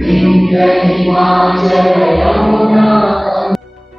إن كلمات يوم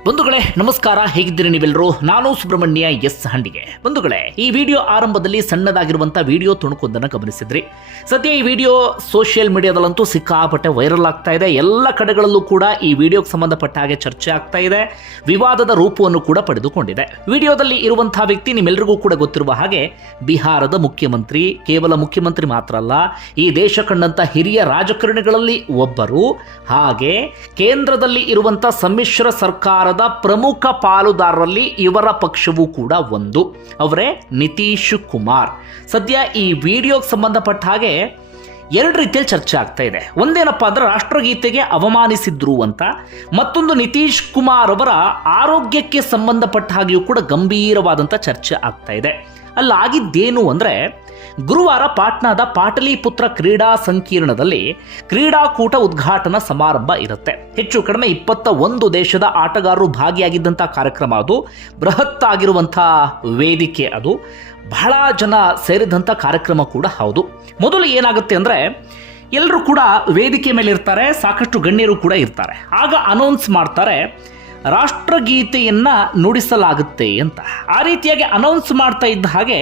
ಬಂಧುಗಳೇ, ನಮಸ್ಕಾರ. ಹೇಗಿದ್ದೀರಿ ನೀವೆಲ್ಲರೂ? ನಾನು ಸುಬ್ರಹ್ಮಣ್ಯ ಎಸ್ ಹಂಡಿಗೆ. ಬಂಧುಗಳೇ, ಈ ವಿಡಿಯೋ ಆರಂಭದಲ್ಲಿ ಸಣ್ಣದಾಗಿರುವಂತಹ ವಿಡಿಯೋ ತುಣುಕೊಂದನ್ನು ಗಮನಿಸಿದ್ರಿ. ಸದ್ಯ ಈ ವಿಡಿಯೋ ಸೋಷಿಯಲ್ ಮೀಡಿಯಾದಲ್ಲಂತೂ ಸಿಕ್ಕಾಪಟ್ಟೆ ವೈರಲ್ ಆಗ್ತಾ ಇದೆ. ಎಲ್ಲ ಕಡೆಗಳಲ್ಲೂ ಕೂಡ ಈ ವಿಡಿಯೋಗೆ ಸಂಬಂಧಪಟ್ಟ ಹಾಗೆ ಚರ್ಚೆ ಆಗ್ತಾ ಇದೆ. ವಿವಾದದ ರೂಪವನ್ನು ಕೂಡ ಪಡೆದುಕೊಂಡಿದೆ. ವಿಡಿಯೋದಲ್ಲಿ ಇರುವಂತಹ ವ್ಯಕ್ತಿ ನಿಮ್ಮೆಲ್ಲರಿಗೂ ಕೂಡ ಗೊತ್ತಿರುವ ಹಾಗೆ ಬಿಹಾರದ ಮುಖ್ಯಮಂತ್ರಿ, ಕೇವಲ ಮುಖ್ಯಮಂತ್ರಿ ಮಾತ್ರ ಅಲ್ಲ, ಈ ದೇಶ ಕಂಡಂತ ಹಿರಿಯ ರಾಜಕಾರಣಿಗಳಲ್ಲಿ ಒಬ್ಬರು. ಹಾಗೆ ಕೇಂದ್ರದಲ್ಲಿ ಇರುವಂತಹ ಸಮ್ಮಿಶ್ರ ಸರ್ಕಾರದ ಪ್ರಮುಖ ಪಾಲುದಾರರಲ್ಲಿ ಇವರ ಪಕ್ಷವೂ ಕೂಡ ಒಂದು. ಅವರೇ ನಿತೀಶ್ ಕುಮಾರ್. ಸದ್ಯ ಈ ವಿಡಿಯೋಗೆ ಸಂಬಂಧಪಟ್ಟ ಹಾಗೆ ಎರಡು ರೀತಿಯಲ್ಲಿ ಚರ್ಚೆ ಆಗ್ತಾ ಇದೆ. ಒಂದೇನಪ್ಪ ಅಂದ್ರೆ ರಾಷ್ಟ್ರಗೀತೆಗೆ ಅವಮಾನಿಸಿದ್ರು ಅಂತ, ಮತ್ತೊಂದು ನಿತೀಶ್ ಕುಮಾರ್ ಅವರ ಆರೋಗ್ಯಕ್ಕೆ ಸಂಬಂಧಪಟ್ಟ ಹಾಗೆಯೂ ಕೂಡ ಗಂಭೀರವಾದಂಥ ಚರ್ಚೆ ಆಗ್ತಾ ಇದೆ. ಅಲ್ಲಾಗಿದ್ದೇನು ಅಂದರೆ ಗುರುವಾರ ಪಾಟ್ನಾದ ಪಾಟಲಿಪುತ್ರ ಕ್ರೀಡಾ ಸಂಕೀರ್ಣದಲ್ಲಿ ಕ್ರೀಡಾಕೂಟ ಉದ್ಘಾಟನಾ ಸಮಾರಂಭ ಇರುತ್ತೆ. ಹೆಚ್ಚು ಕಡಿಮೆ ಇಪ್ಪತ್ತ ಒಂದು ದೇಶದ ಆಟಗಾರರು ಭಾಗಿಯಾಗಿದ್ದಂಥ ಕಾರ್ಯಕ್ರಮ ಅದು. ಬೃಹತ್ ಆಗಿರುವಂಥ ವೇದಿಕೆ ಅದು. ಬಹಳ ಜನ ಸೇರಿದಂಥ ಕಾರ್ಯಕ್ರಮ ಕೂಡ ಹೌದು. ಮೊದಲು ಏನಾಗುತ್ತೆ ಅಂದರೆ ಎಲ್ಲರೂ ಕೂಡ ವೇದಿಕೆ ಮೇಲೆ ಇರ್ತಾರೆ, ಸಾಕಷ್ಟು ಗಣ್ಯರು ಕೂಡ ಇರ್ತಾರೆ. ಆಗ ಅನೌನ್ಸ್ ಮಾಡ್ತಾರೆ, ರಾಷ್ಟ್ರಗೀತೆಯನ್ನು ನುಡಿಸಲಾಗುತ್ತೆ ಅಂತ. ಆ ರೀತಿಯಾಗಿ ಅನೌನ್ಸ್ ಮಾಡ್ತಾ ಇದ್ದ ಹಾಗೆ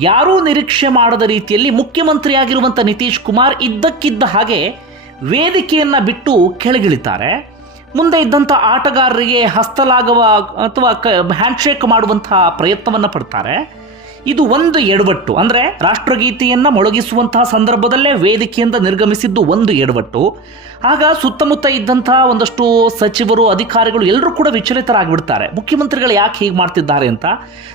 ಯಾರೂ ನಿರೀಕ್ಷೆ ಮಾಡದ ರೀತಿಯಲ್ಲಿ ಮುಖ್ಯಮಂತ್ರಿಯಾಗಿರುವಂಥ ನಿತೀಶ್ ಕುಮಾರ್ ಇದ್ದಕ್ಕಿದ್ದ ಹಾಗೆ ವೇದಿಕೆಯನ್ನು ಬಿಟ್ಟು ಕೆಳಗಿಳಿತಾರೆ. ಮುಂದೆ ಇದ್ದಂಥ ಆಟಗಾರರಿಗೆ ಹಸ್ತಲಾಗವ ಅಥವಾ ಕ ಹ್ಯಾಂಡ್ಶೇಕ್ ಮಾಡುವಂತಹ ಪ್ರಯತ್ನವನ್ನು ಪಡ್ತಾರೆ. ಇದು ಒಂದು ಎಡವಟ್ಟು. ಅಂದ್ರೆ ರಾಷ್ಟ್ರಗೀತೆಯನ್ನು ಮೊಳಗಿಸುವಂತಹ ಸಂದರ್ಭದಲ್ಲೇ ವೇದಿಕೆಯಿಂದ ನಿರ್ಗಮಿಸಿದ್ದು ಒಂದು ಎಡವಟ್ಟು. ಆಗ ಸುತ್ತಮುತ್ತ ಇದ್ದಂತಹ ಒಂದಷ್ಟು ಸಚಿವರು, ಅಧಿಕಾರಿಗಳು ಎಲ್ಲರೂ ಕೂಡ ವಿಚಲಿತರಾಗಿಬಿಡ್ತಾರೆ. ಮುಖ್ಯಮಂತ್ರಿಗಳು ಯಾಕೆ ಹೀಗೆ ಮಾಡ್ತಿದ್ದಾರೆ ಅಂತ?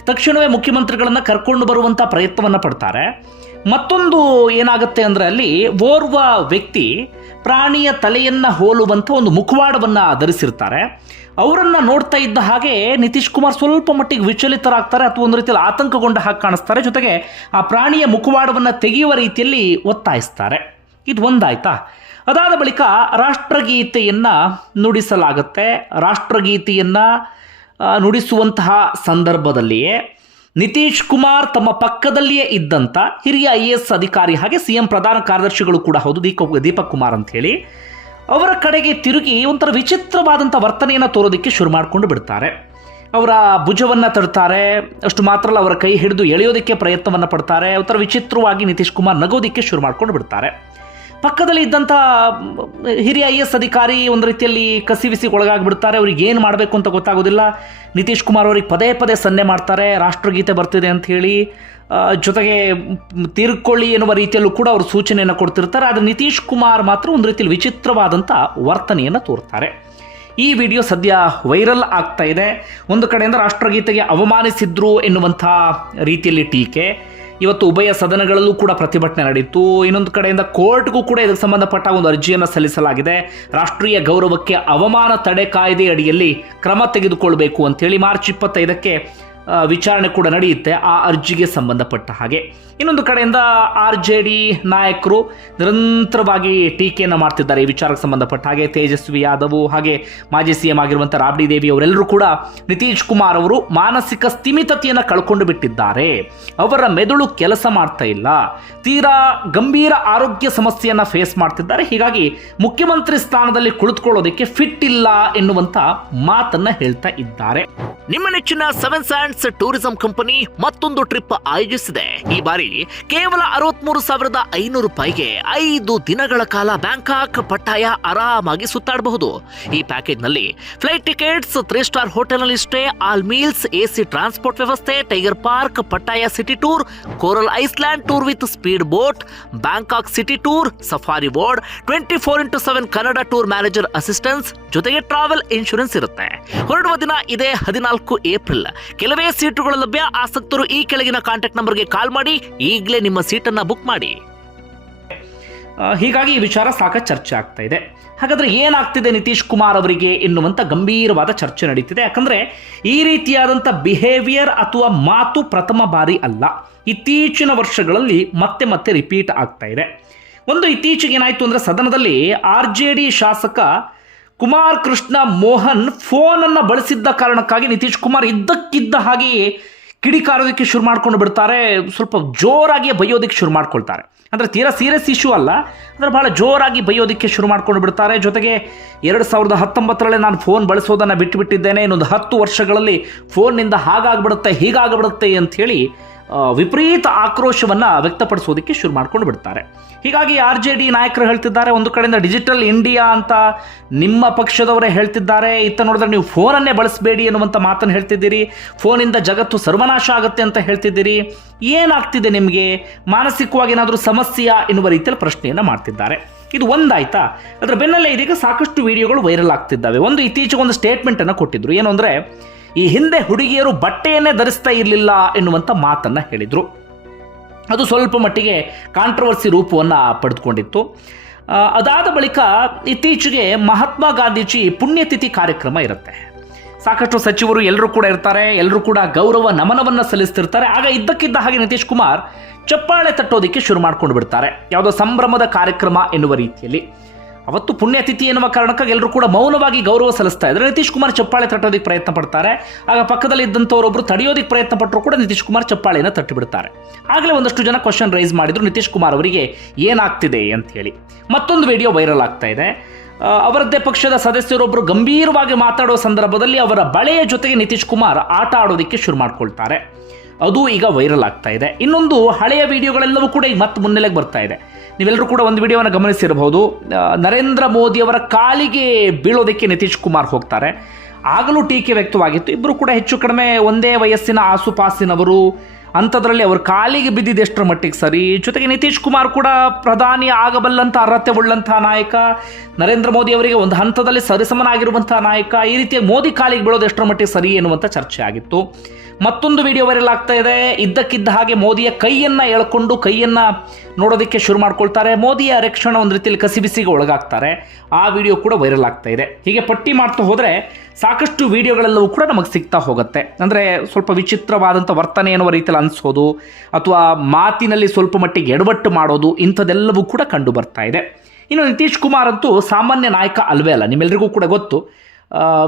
ತಕ್ಷಣವೇ ಮುಖ್ಯಮಂತ್ರಿಗಳನ್ನು ಕರ್ಕೊಂಡು ಬರುವಂಥ ಪ್ರಯತ್ನವನ್ನ ಪಡ್ತಾರೆ. ಮತ್ತೊಂದು ಏನಾಗುತ್ತೆ ಅಂದ್ರೆ ಅಲ್ಲಿ ಓರ್ವ ವ್ಯಕ್ತಿ ಪ್ರಾಣಿಯ ತಲೆಯನ್ನ ಹೋಲುವಂಥ ಒಂದು ಮುಖವಾಡವನ್ನ ಧರಿಸಿರ್ತಾರೆ. ಅವರನ್ನ ನೋಡ್ತಾ ಇದ್ದ ಹಾಗೆ ನಿತೀಶ್ ಕುಮಾರ್ ಸ್ವಲ್ಪ ಮಟ್ಟಿಗೆ ವಿಚಲಿತರಾಗ್ತಾರೆ ಅಥವಾ ಒಂದು ರೀತಿಯಲ್ಲಿ ಆತಂಕಗೊಂಡ ಹಾಗೆ ಕಾಣಿಸ್ತಾರೆ. ಜೊತೆಗೆ ಆ ಪ್ರಾಣಿಯ ಮುಖವಾಡವನ್ನು ತೆಗೆಯುವ ರೀತಿಯಲ್ಲಿ ಒತ್ತಾಯಿಸ್ತಾರೆ. ಇದು ಒಂದಾಯ್ತಾ? ಅದಾದ ಬಳಿಕ ರಾಷ್ಟ್ರಗೀತೆಯನ್ನು ನುಡಿಸಲಾಗುತ್ತೆ. ರಾಷ್ಟ್ರಗೀತೆಯನ್ನು ನುಡಿಸುವಂತಹ ಸಂದರ್ಭದಲ್ಲಿಯೇ ನಿತೀಶ್ ಕುಮಾರ್ ತಮ್ಮ ಪಕ್ಕದಲ್ಲಿಯೇ ಇದ್ದಂಥ ಹಿರಿಯ ಐ ಎ ಎಸ್ ಅಧಿಕಾರಿ ಹಾಗೆ ಸಿ ಎಂ ಪ್ರಧಾನ ಕಾರ್ಯದರ್ಶಿಗಳು ಕೂಡ ಹೌದು ದೀಪಕ್ ದೀಪಕ್ ಕುಮಾರ್ ಅಂತ ಹೇಳಿ ಅವರ ಕಡೆಗೆ ತಿರುಗಿ ಒಂಥರ ವಿಚಿತ್ರವಾದಂಥ ವರ್ತನೆಯನ್ನು ತೋರೋದಕ್ಕೆ ಶುರು ಮಾಡಿಕೊಂಡು ಬಿಡ್ತಾರೆ. ಅವರ ಭುಜವನ್ನು ತಡ್ತಾರೆ ಅಷ್ಟು ಮಾತ್ರ ಅವರ ಕೈ ಹಿಡಿದು ಎಳೆಯೋದಕ್ಕೆ ಪ್ರಯತ್ನವನ್ನು ಪಡ್ತಾರೆ. ಒಂಥರ ವಿಚಿತ್ರವಾಗಿ ನಿತೀಶ್ ಕುಮಾರ್ ನಗೋದಕ್ಕೆ ಶುರು ಮಾಡ್ಕೊಂಡು ಬಿಡ್ತಾರೆ. ಪಕ್ಕದಲ್ಲಿ ಇದ್ದಂಥ ಹಿರಿಯ ಐ ಎಸ್ ಅಧಿಕಾರಿ ಒಂದು ರೀತಿಯಲ್ಲಿ ಕಸಿವಿಸಿಗೆ ಒಳಗಾಗ್ಬಿಡ್ತಾರೆ. ಅವ್ರಿಗೆ ಏನು ಮಾಡಬೇಕು ಅಂತ ಗೊತ್ತಾಗೋದಿಲ್ಲ. ನಿತೀಶ್ ಕುಮಾರ್ ಅವ್ರಿಗೆ ಪದೇ ಪದೇ ಸನ್ನೆ ಮಾಡ್ತಾರೆ. ರಾಷ್ಟ್ರಗೀತೆ ಬರ್ತಿದೆ ಅಂತ ಹೇಳಿ ಜೊತೆಗೆ ತೀರ್ಕೊಳ್ಳಿ ಎನ್ನುವ ರೀತಿಯಲ್ಲೂ ಕೂಡ ಅವರು ಸೂಚನೆಯನ್ನು ಕೊಡ್ತಿರ್ತಾರೆ. ಆದರೆ ನಿತೀಶ್ ಕುಮಾರ್ ಮಾತ್ರ ಒಂದು ರೀತಿಯಲ್ಲಿ ವಿಚಿತ್ರವಾದಂಥ ವರ್ತನೆಯನ್ನು ತೋರ್ತಾರೆ. ಈ ವಿಡಿಯೋ ಸದ್ಯ ವೈರಲ್ ಆಗ್ತಾ ಇದೆ. ಒಂದು ಕಡೆಯಿಂದ ರಾಷ್ಟ್ರಗೀತೆಗೆ ಅವಮಾನಿಸಿದ್ರು ಎನ್ನುವಂಥ ರೀತಿಯಲ್ಲಿ ಟೀಕೆ. ಇವತ್ತು ಉಭಯ ಸದನಗಳಲ್ಲೂ ಕೂಡ ಪ್ರತಿಭಟನೆ ನಡೆಯಿತು. ಇನ್ನೊಂದು ಕಡೆಯಿಂದ ಕೋರ್ಟ್ಗೂ ಕೂಡ ಇದಕ್ಕೆ ಸಂಬಂಧಪಟ್ಟ ಒಂದು ಅರ್ಜಿಯನ್ನು ಸಲ್ಲಿಸಲಾಗಿದೆ. ರಾಷ್ಟ್ರೀಯ ಗೌರವಕ್ಕೆ ಅವಮಾನ ತಡೆ ಕಾಯ್ದೆ ಅಡಿಯಲ್ಲಿ ಕ್ರಮ ತೆಗೆದುಕೊಳ್ಬೇಕು ಅಂತೇಳಿ ಮಾರ್ಚ್ ಇಪ್ಪತ್ತೈದಕ್ಕೆ ವಿಚಾರಣೆ ಕೂಡ ನಡೆಯುತ್ತೆ ಆ ಅರ್ಜಿಗೆ ಸಂಬಂಧಪಟ್ಟ ಹಾಗೆ. ಇನ್ನೊಂದು ಕಡೆಯಿಂದ ಆರ್ ಜೆ ಡಿ ನಾಯಕರು ನಿರಂತರವಾಗಿ ಟೀಕೆಯನ್ನು ಮಾಡ್ತಿದ್ದಾರೆ ಈ ವಿಚಾರಕ್ಕೆ ಸಂಬಂಧಪಟ್ಟ ಹಾಗೆ. ತೇಜಸ್ವಿ ಯಾದವ್ ಹಾಗೆ ಮಾಜಿ ಸಿ ಎಂ ಆಗಿರುವಂಥ ರಾಬ್ಡಿ ದೇವಿ ಅವರೆಲ್ಲರೂ ಕೂಡ ನಿತೀಶ್ ಕುಮಾರ್ ಅವರು ಮಾನಸಿಕ ಸ್ಥಿಮಿತತೆಯನ್ನು ಕಳ್ಕೊಂಡು ಬಿಟ್ಟಿದ್ದಾರೆ. ಅವರ ಮೆದುಳು ಕೆಲಸ ಮಾಡ್ತಾ ಇಲ್ಲ. ತೀರಾ ಗಂಭೀರ ಆರೋಗ್ಯ ಸಮಸ್ಯೆಯನ್ನು ಫೇಸ್ ಮಾಡ್ತಿದ್ದಾರೆ. ಹೀಗಾಗಿ ಮುಖ್ಯಮಂತ್ರಿ ಸ್ಥಾನದಲ್ಲಿ ಕುಳಿತುಕೊಳ್ಳೋದಕ್ಕೆ ಫಿಟ್ ಇಲ್ಲ ಎನ್ನುವಂಥ ಮಾತನ್ನು ಹೇಳ್ತಾ ಇದ್ದಾರೆ. ನಿಮ್ಮ ನೆಚ್ಚಿನ ಸೆವೆನ್ ಸ್ಯಾಂಡ್ಸ್ ಟೂರಿಸಂ ಕಂಪನಿ ಮತ್ತೊಂದು ಟ್ರಿಪ್ ಆಯೋಜಿಸಿದೆ. ಈ ಬಾರಿ ಕೇವಲ ಅರವತ್ಮೂರು ಸಾವಿರದ ಐನೂರು ರೂಪಾಯಿಗೆ ಐದು ದಿನಗಳ ಕಾಲ ಬ್ಯಾಂಕಾಕ್ ಪಟ್ಟಾಯ ಆರಾಮಾಗಿ ಸುತ್ತಾಡಬಹುದು. ಈ ಪ್ಯಾಕೇಜ್ನಲ್ಲಿ ಫ್ಲೈಟ್ ಟಿಕೆಟ್ಸ್ ತ್ರೀ ಸ್ಟಾರ್ ಹೋಟೆಲ್ನಲ್ಲಿ stay all meals AC transport ವ್ಯವಸ್ಥೆ tiger park Pattaya city tour coral island tour with speed boat Bangkok city tour safari board twenty four into seven Kannada tour manager assistance ಜೊತೆಗೆ travel insurance ಇರುತ್ತೆ. ಹೊರಡುವ ದಿನ ಇದೇ ಹದಿನಾಲ್ಕು April. ಕೆಲವೇ ಸೀಟುಗಳು ಲಭ್ಯ, ಆಸಕ್ತರು ಈ ಕೆಳಗಿನ ಕಾಂಟ್ಯಾಕ್ಟ್ ನಂಬರ್ಗೆ ಕಾಲ್ ಮಾಡಿ, ಈಗಲೇ ನಿಮ್ಮ ಸೀಟನ್ನು ಬುಕ್ ಮಾಡಿ. ಹೀಗಾಗಿ ಈ ವಿಚಾರ ಸಾಕಷ್ಟು ಚರ್ಚೆ ಆಗ್ತಾ ಇದೆ. ಹಾಗಾದ್ರೆ ಏನಾಗ್ತಿದೆ ನಿತೀಶ್ ಕುಮಾರ್ ಅವರಿಗೆ ಎನ್ನುವಂಥ ಗಂಭೀರವಾದ ಚರ್ಚೆ ನಡೀತಿದೆ. ಯಾಕಂದ್ರೆ ಈ ರೀತಿಯಾದಂಥ ಬಿಹೇವಿಯರ್ ಅಥವಾ ಮಾತು ಪ್ರಥಮ ಬಾರಿ ಅಲ್ಲ. ಇತ್ತೀಚಿನ ವರ್ಷಗಳಲ್ಲಿ ಮತ್ತೆ ಮತ್ತೆ ರಿಪೀಟ್ ಆಗ್ತಾ ಇದೆ. ಒಂದು ಇತ್ತೀಚೆಗೆ ಏನಾಯ್ತು ಅಂದ್ರೆ ಸದನದಲ್ಲಿ ಆರ್ ಜೆ ಡಿ ಶಾಸಕ ಕುಮಾರ್ ಕೃಷ್ಣ ಮೋಹನ್ ಫೋನನ್ನು ಬಳಸಿದ್ದ ಕಾರಣಕ್ಕಾಗಿ ನಿತೀಶ್ ಕುಮಾರ್ ಇದ್ದಕ್ಕಿದ್ದ ಹಾಗೆಯೇ ಕಿಡಿಕಾರೋದಕ್ಕೆ ಶುರು ಮಾಡ್ಕೊಂಡು ಬಿಡ್ತಾರೆ. ಸ್ವಲ್ಪ ಜೋರಾಗಿ ಬೈಯೋದಕ್ಕೆ ಶುರು ಮಾಡ್ಕೊಳ್ತಾರೆ. ಅಂದರೆ ತೀರಾ ಸೀರಿಯಸ್ ಇಶ್ಯೂ ಅಲ್ಲ. ಅಂದರೆ ಭಾಳ ಜೋರಾಗಿ ಬೈಯೋದಕ್ಕೆ ಶುರು ಮಾಡ್ಕೊಂಡು ಬಿಡ್ತಾರೆ. ಜೊತೆಗೆ ಎರಡು ಸಾವಿರದ ಹತ್ತೊಂಬತ್ತರಲ್ಲೇ ನಾನು ಫೋನ್ ಬಳಸೋದನ್ನು ಬಿಟ್ಟುಬಿಟ್ಟಿದ್ದೇನೆ ಇನ್ನೊಂದು ಹತ್ತು ವರ್ಷಗಳಲ್ಲಿ ಫೋನ್ನಿಂದ ಹಾಗಾಗ್ಬಿಡುತ್ತೆ ಹೀಗಾಗ್ಬಿಡುತ್ತೆ ಆ, ವಿಪರೀತ ಆಕ್ರೋಶವನ್ನು ವ್ಯಕ್ತಪಡಿಸೋದಕ್ಕೆ ಶುರು ಮಾಡ್ಕೊಂಡು ಬಿಡ್ತಾರೆ. ಹೀಗಾಗಿ ಆರ್ ಜೆ ಡಿ ನಾಯಕರು ಹೇಳ್ತಿದ್ದಾರೆ, ಒಂದು ಕಡೆಯಿಂದ ಡಿಜಿಟಲ್ ಇಂಡಿಯಾ ಅಂತ ನಿಮ್ಮ ಪಕ್ಷದವರೇ ಹೇಳ್ತಿದ್ದಾರೆ, ಇತ್ತ ನೋಡಿದ್ರೆ ನೀವು ಫೋನನ್ನೇ ಬಳಸಬೇಡಿ ಅನ್ನುವಂಥ ಮಾತನ್ನು ಹೇಳ್ತಿದ್ದೀರಿ, ಫೋನಿಂದ ಜಗತ್ತು ಸರ್ವನಾಶ ಆಗುತ್ತೆ ಅಂತ ಹೇಳ್ತಿದ್ದೀರಿ, ಏನಾಗ್ತಿದೆ ನಿಮಗೆ? ಮಾನಸಿಕವಾಗಿ ಏನಾದರೂ ಸಮಸ್ಯೆಯಾ ಎನ್ನುವ ರೀತಿಯಲ್ಲಿ ಪ್ರಶ್ನೆಯನ್ನು ಮಾಡ್ತಿದ್ದಾರೆ. ಇದು ಒಂದಾಯ್ತಾ? ಅದರ ಬೆನ್ನಲ್ಲೇ ಇದೀಗ ಸಾಕಷ್ಟು ವಿಡಿಯೋಗಳು ವೈರಲ್ ಆಗ್ತಿದ್ದಾವೆ. ಒಂದು ಇತ್ತೀಚೆಗೆ ಒಂದು ಸ್ಟೇಟ್ಮೆಂಟನ್ನು ಕೊಟ್ಟಿದ್ರು. ಏನು ಅಂದರೆ ಈ ಹಿಂದೆ ಹುಡುಗಿಯರು ಬಟ್ಟೆಯನ್ನೇ ಧರಿಸ್ತಾ ಇರಲಿಲ್ಲ ಎನ್ನುವಂಥ ಮಾತನ್ನು ಹೇಳಿದರು. ಅದು ಸ್ವಲ್ಪ ಮಟ್ಟಿಗೆ ಕಾಂಟ್ರವರ್ಸಿ ರೂಪವನ್ನು ಪಡೆದುಕೊಂಡಿತ್ತು. ಅದಾದ ಬಳಿಕ ಇತ್ತೀಚೆಗೆ ಮಹಾತ್ಮ ಗಾಂಧೀಜಿ ಪುಣ್ಯತಿಥಿ ಕಾರ್ಯಕ್ರಮ ಇರುತ್ತೆ. ಸಾಕಷ್ಟು ಸಚಿವರು ಎಲ್ಲರೂ ಕೂಡ ಇರ್ತಾರೆ, ಎಲ್ಲರೂ ಕೂಡ ಗೌರವ ನಮನವನ್ನು ಸಲ್ಲಿಸ್ತಿರ್ತಾರೆ. ಆಗ ಇದ್ದಕ್ಕಿದ್ದ ಹಾಗೆ ನಿತೀಶ್ ಕುಮಾರ್ ಚಪ್ಪಾಳೆ ತಟ್ಟೋದಕ್ಕೆ ಶುರು ಮಾಡ್ಕೊಂಡು ಬಿಡ್ತಾರೆ. ಯಾವುದೋ ಸಂಭ್ರಮದ ಕಾರ್ಯಕ್ರಮ ಎನ್ನುವ ರೀತಿಯಲ್ಲಿ. ಅವತ್ತು ಪುಣ್ಯತಿಥಿ ಎನ್ನುವ ಕಾರಣಕ್ಕಾಗಿ ಎಲ್ಲರೂ ಕೂಡ ಮೌನವಾಗಿ ಗೌರವ ಸಲ್ಲಿಸ್ತಾ ಇದ್ದಾರೆ. ನಿತೀಶ್ ಕುಮಾರ್ ಚಪ್ಪಾಳೆ ತಟ್ಟೋದಕ್ಕೆ ಪ್ರಯತ್ನ ಪಡ್ತಾರೆ. ಆಗ ಪಕ್ಕದಲ್ಲಿ ಇದ್ದಂಥವರೊಬ್ಬರು ತಡೆಯೋದಕ್ಕೆ ಪ್ರಯತ್ನ ಪಟ್ಟರು ಕೂಡ ನಿತೀಶ್ ಕುಮಾರ್ ಚಪ್ಪಾಳೆಯನ್ನು ತಟ್ಟಿಬಿಡ್ತಾರೆ. ಆಗಲೇ ಒಂದಷ್ಟು ಜನ ಕ್ವಶನ್ ರೈಸ್ ಮಾಡಿದ್ರು. ನಿತೀಶ್ ಕುಮಾರ್ ಅವರಿಗೆ ಏನಾಗ್ತಿದೆ ಅಂತ ಹೇಳಿ. ಮತ್ತೊಂದು ವಿಡಿಯೋ ವೈರಲ್ ಆಗ್ತಾ ಇದೆ. ಅವರದ್ದೇ ಪಕ್ಷದ ಸದಸ್ಯರೊಬ್ಬರು ಗಂಭೀರವಾಗಿ ಮಾತಾಡುವ ಸಂದರ್ಭದಲ್ಲಿ ಅವರ ಬಳೆಯ ಜೊತೆಗೆ ನಿತೀಶ್ ಕುಮಾರ್ ಆಟ ಆಡೋದಕ್ಕೆ ಶುರು ಮಾಡ್ಕೊಳ್ತಾರೆ. ಅದು ಈಗ ವೈರಲ್ ಆಗ್ತಾ ಇದೆ. ಇನ್ನೊಂದು ಹಳೆಯ ವಿಡಿಯೋಗಳೆಲ್ಲವೂ ಕೂಡ ಈಗ ಮತ್ತೆ ಮುನ್ನೆಲೆಗೆ ಬರ್ತಾ ಇದೆ. ನೀವೆಲ್ಲರೂ ಕೂಡ ಒಂದು ವಿಡಿಯೋವನ್ನು ಗಮನಿಸಿರಬಹುದು. ನರೇಂದ್ರ ನರೇಂದ್ರ ಮೋದಿಯವರ ಕಾಲಿಗೆ ಬೀಳೋದಕ್ಕೆ ನಿತೀಶ್ ಕುಮಾರ್ ಹೋಗ್ತಾರೆ. ಆಗಲೂ ಟೀಕೆ ವ್ಯಕ್ತವಾಗಿತ್ತು. ಇಬ್ಬರು ಕೂಡ ಹೆಚ್ಚು ಕಡಿಮೆ ಒಂದೇ ವಯಸ್ಸಿನ ಆಸುಪಾಸಿನವರು. ಅಂಥದ್ರಲ್ಲಿ ಅವರು ಕಾಲಿಗೆ ಬಿದ್ದಿದ್ದು ಎಷ್ಟರ ಮಟ್ಟಿಗೆ ಸರಿ? ಜೊತೆಗೆ ನಿತೀಶ್ ಕುಮಾರ್ ಕೂಡ ಪ್ರಧಾನಿ ಆಗಬಲ್ಲಂಥ ಅರ್ಹತೆ ಉಳ್ಳಂತಹ ನಾಯಕ. ನರೇಂದ್ರ ಮೋದಿ ಅವರಿಗೆ ಒಂದು ಹಂತದಲ್ಲಿ ಸರಿಸಮನಾಗಿರುವಂತಹ ನಾಯಕ. ಈ ರೀತಿಯ ಮೋದಿ ಕಾಲಿಗೆ ಬೀಳೋದು ಎಷ್ಟರ ಮಟ್ಟಿಗೆ ಸರಿ ಎನ್ನುವಂಥ ಚರ್ಚೆ ಆಗಿತ್ತು. ಮತ್ತೊಂದು ವಿಡಿಯೋ ವೈರಲ್ ಆಗ್ತಾ ಇದೆ. ಇದ್ದಕ್ಕಿದ್ದ ಹಾಗೆ ಮೋದಿಯ ಕೈಯನ್ನ ಎಳ್ಕೊಂಡು ಕೈಯನ್ನ ನೋಡೋದಕ್ಕೆ ಶುರು ಮಾಡ್ಕೊಳ್ತಾರೆ. ಮೋದಿಯ ರಕ್ಷಣ ಒಂದು ರೀತಿಯಲ್ಲಿ ಕಸಿಬಿಸಿಗೆ ಒಳಗಾಗ್ತಾರೆ. ಆ ವಿಡಿಯೋ ಕೂಡ ವೈರಲ್ ಆಗ್ತಾ ಇದೆ. ಹೀಗೆ ಪಟ್ಟಿ ಮಾಡ್ತಾ ಹೋದರೆ ಸಾಕಷ್ಟು ವಿಡಿಯೋಗಳೆಲ್ಲವೂ ಕೂಡ ನಮಗೆ ಸಿಗ್ತಾ ಹೋಗುತ್ತೆ. ಅಂದರೆ ಸ್ವಲ್ಪ ವಿಚಿತ್ರವಾದಂಥ ವರ್ತನೆ ಎನ್ನುವ ರೀತಿಯಲ್ಲಿ ಅನಿಸೋದು, ಅಥವಾ ಮಾತಿನಲ್ಲಿ ಸ್ವಲ್ಪ ಮಟ್ಟಿಗೆ ಎಡವಟ್ಟು ಮಾಡೋದು, ಇಂಥದ್ದೆಲ್ಲವೂ ಕೂಡ ಕಂಡು ಬರ್ತಾ ಇದೆ. ಇನ್ನು ನಿತೀಶ್ ಕುಮಾರ್ ಅಂತೂ ಸಾಮಾನ್ಯ ನಾಯಕ ಅಲ್ವೇ ಅಲ್ಲ ನಿಮ್ಮೆಲ್ಲರಿಗೂ ಕೂಡ ಗೊತ್ತು.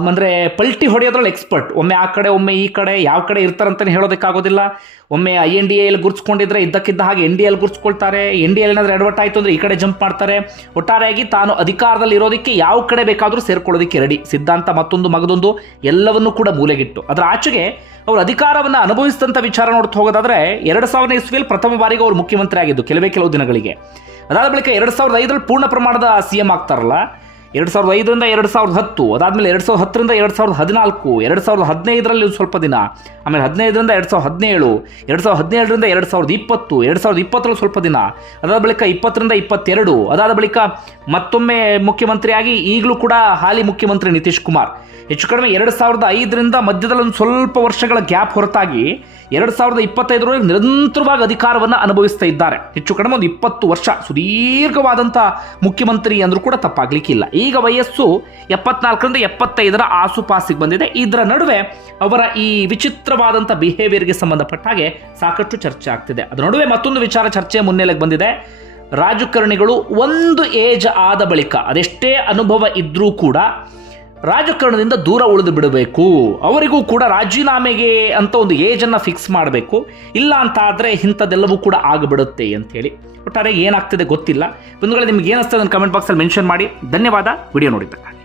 ಅಂದರೆ ಪಲ್ಟಿ ಹೊಡೆಯೋದ್ರಲ್ಲಿ ಎಕ್ಸ್ಪರ್ಟ್ ಒಮ್ಮೆ ಆ ಕಡೆ, ಒಮ್ಮೆ ಈ ಕಡೆ, ಯಾವ ಕಡೆ ಇರ್ತಾರಂತಲೇ ಹೇಳೋದಕ್ಕಾಗೋದಿಲ್ಲ. ಒಮ್ಮೆ ಐ ಎನ್ ಡಿ ಎಲ್ಲಿ ಗುರ್ಸ್ಕೊಂಡಿದ್ರೆ ಇದ್ದಕ್ಕಿದ್ದ ಹಾಗೆ ಎನ್ ಡಿ ಎಲ್ಲಿ ಗುರ್ಸ್ಕೊಳ್ತಾರೆ ಎನ್ ಡಿ ಎಲ್ ಏನಾದರೂ ಆಯಿತು ಅಂದರೆ ಈ ಕಡೆ ಜಂಪ್ ಮಾಡ್ತಾರೆ. ಒಟ್ಟಾರೆಯಾಗಿ ತಾನು ಅಧಿಕಾರದಲ್ಲಿ ಇರೋದಕ್ಕೆ ಯಾವ ಕಡೆ ಬೇಕಾದರೂ ಸೇರ್ಕೊಳ್ಳೋದಕ್ಕೆ ರೆಡಿ ಸಿದ್ಧಾಂತ ಮತ್ತೊಂದು ಮಗದೊಂದು ಎಲ್ಲವನ್ನೂ ಕೂಡ ಮೂಲೆಗಿಟ್ಟು. ಅದರ ಆಚೆಗೆ ಅವರು ಅಧಿಕಾರವನ್ನು ಅನುಭವಿಸಿದಂಥ ವಿಚಾರ ನೋಡ್ತಾ ಹೋಗೋದಾದರೆ ಎರಡು ಸಾವಿರದ ಇಸ್ವಿಯಲ್ಲಿ ಪ್ರಥಮ ಬಾರಿಗೆ ಅವರು ಮುಖ್ಯಮಂತ್ರಿ ಆಗಿದ್ದು ಕೆಲವೇ ಕೆಲವು ದಿನಗಳಿಗೆ. ಅದಾದ ಬಳಿಕ ಎರಡು ಸಾವಿರದ ಐದರಲ್ಲಿ ಪೂರ್ಣ ಪ್ರಮಾಣದ ಸಿ ಎಂ ಆಗ್ತಾರಲ್ಲ ಎರಡು ಸಾವಿರದ ಐದರಿಂದ ಎರಡು ಸಾವಿರದ ಹತ್ತು ಅದಾದಮೇಲೆ ಎರಡು ಸಾವಿರದ ಹತ್ತರಿಂದ ಎರಡು ಸಾವಿರದ ಹದಿನಾಲ್ಕು ಎರಡು ಸಾವಿರದ ಹದಿನೈದರಲ್ಲಿ ಸ್ವಲ್ಪ ದಿನ ಆಮೇಲೆ ಹದಿನೈದರಿಂದ ಎರಡು ಸಾವಿರದ ಹದಿನೇಳು ಎರಡು ಸಾವಿರದ ಹದಿನೇಳರಿಂದ ಎರಡು ಸಾವಿರದ ಇಪ್ಪತ್ತು ಎರಡು ಸಾವಿರದ ಇಪ್ಪತ್ತರಲ್ಲಿ ಸ್ವಲ್ಪ ದಿನ ಅದಾದ ಬಳಿಕ ಇಪ್ಪತ್ತರಿಂದ ಇಪ್ಪತ್ತೆರಡು ಅದಾದ ಬಳಿಕ ಮತ್ತೊಮ್ಮೆ ಮುಖ್ಯಮಂತ್ರಿಯಾಗಿ ಈಗಲೂ ಕೂಡ ಹಾಲಿ ಮುಖ್ಯಮಂತ್ರಿ ನಿತೀಶ್ ಕುಮಾರ್ ಹೆಚ್ಚು ಕಡಿಮೆ ಎರಡು ಸಾವಿರದ ಐದರಿಂದ ಮಧ್ಯದಲ್ಲಿ ಒಂದು ಸ್ವಲ್ಪ ವರ್ಷಗಳ ಗ್ಯಾಪ್ ಹೊರತಾಗಿ ಎರಡು ಸಾವಿರದ ಇಪ್ಪತ್ತೈದರವರೆಗೆ ನಿರಂತರವಾಗಿ ಅಧಿಕಾರವನ್ನು ಅನುಭವಿಸ್ತಾ ಇದ್ದಾರೆ ಹೆಚ್ಚು ಕಡಿಮೆ ಒಂದು ಇಪ್ಪತ್ತು ವರ್ಷ ಸುದೀರ್ಘವಾದಂಥ ಮುಖ್ಯಮಂತ್ರಿ ಅಂದರೂ ಕೂಡ ತಪ್ಪಾಗ್ಲಿಕ್ಕಿಲ್ಲ ಈಗ ವಯಸ್ಸು ಎಪ್ಪತ್ನಾಲ್ಕರಿಂದ ಎಪ್ಪತ್ತೈದರ ಆಸುಪಾಸಿಗೆ ಬಂದಿದೆ. ಇದರ ನಡುವೆ ಅವರ ಈ ವಿಚಿತ್ರವಾದಂಥ ಬಿಹೇವಿಯರ್ಗೆ ಸಂಬಂಧಪಟ್ಟ ಹಾಗೆ ಸಾಕಷ್ಟು ಚರ್ಚೆ ಆಗ್ತಿದೆ. ಅದರ ನಡುವೆ ಮತ್ತೊಂದು ವಿಚಾರ ಚರ್ಚೆ ಮುನ್ನೆಲೆಗೆ ಬಂದಿದೆ. ರಾಜಕಾರಣಿಗಳು ಒಂದು ಏಜ್ ಆದ ಬಳಿಕ ಅದೆಷ್ಟೇ ಅನುಭವ ಇದ್ದರೂ ಕೂಡ ರಾಜಕಾರಣದಿಂದ ದೂರ ಉಳಿದು ಬಿಡಬೇಕು. ಅವರಿಗೂ ಕೂಡ ರಾಜೀನಾಮೆಗೆ ಅಂತ ಒಂದು ಏಜನ್ನು ಫಿಕ್ಸ್ ಮಾಡಬೇಕು. ಇಲ್ಲ ಅಂತ ಆದರೆ ಇಂಥದ್ದೆಲ್ಲವೂ ಕೂಡ ಆಗಿಬಿಡುತ್ತೆ ಅಂತೇಳಿ. ಒಟ್ಟಾರೆ ಏನಾಗ್ತಿದೆ ಗೊತ್ತಿಲ್ಲ. ಬಂಧುಗಳೇ, ನಿಮ್ಗೆ ಏನಿಸ್ತದೆ ಕಮೆಂಟ್ ಬಾಕ್ಸಲ್ಲಿ ಮೆನ್ಷನ್ ಮಾಡಿ. ಧನ್ಯವಾದ. ವಿಡಿಯೋ ನೋಡಿದ್ದಕ್ಕಾಗಿ.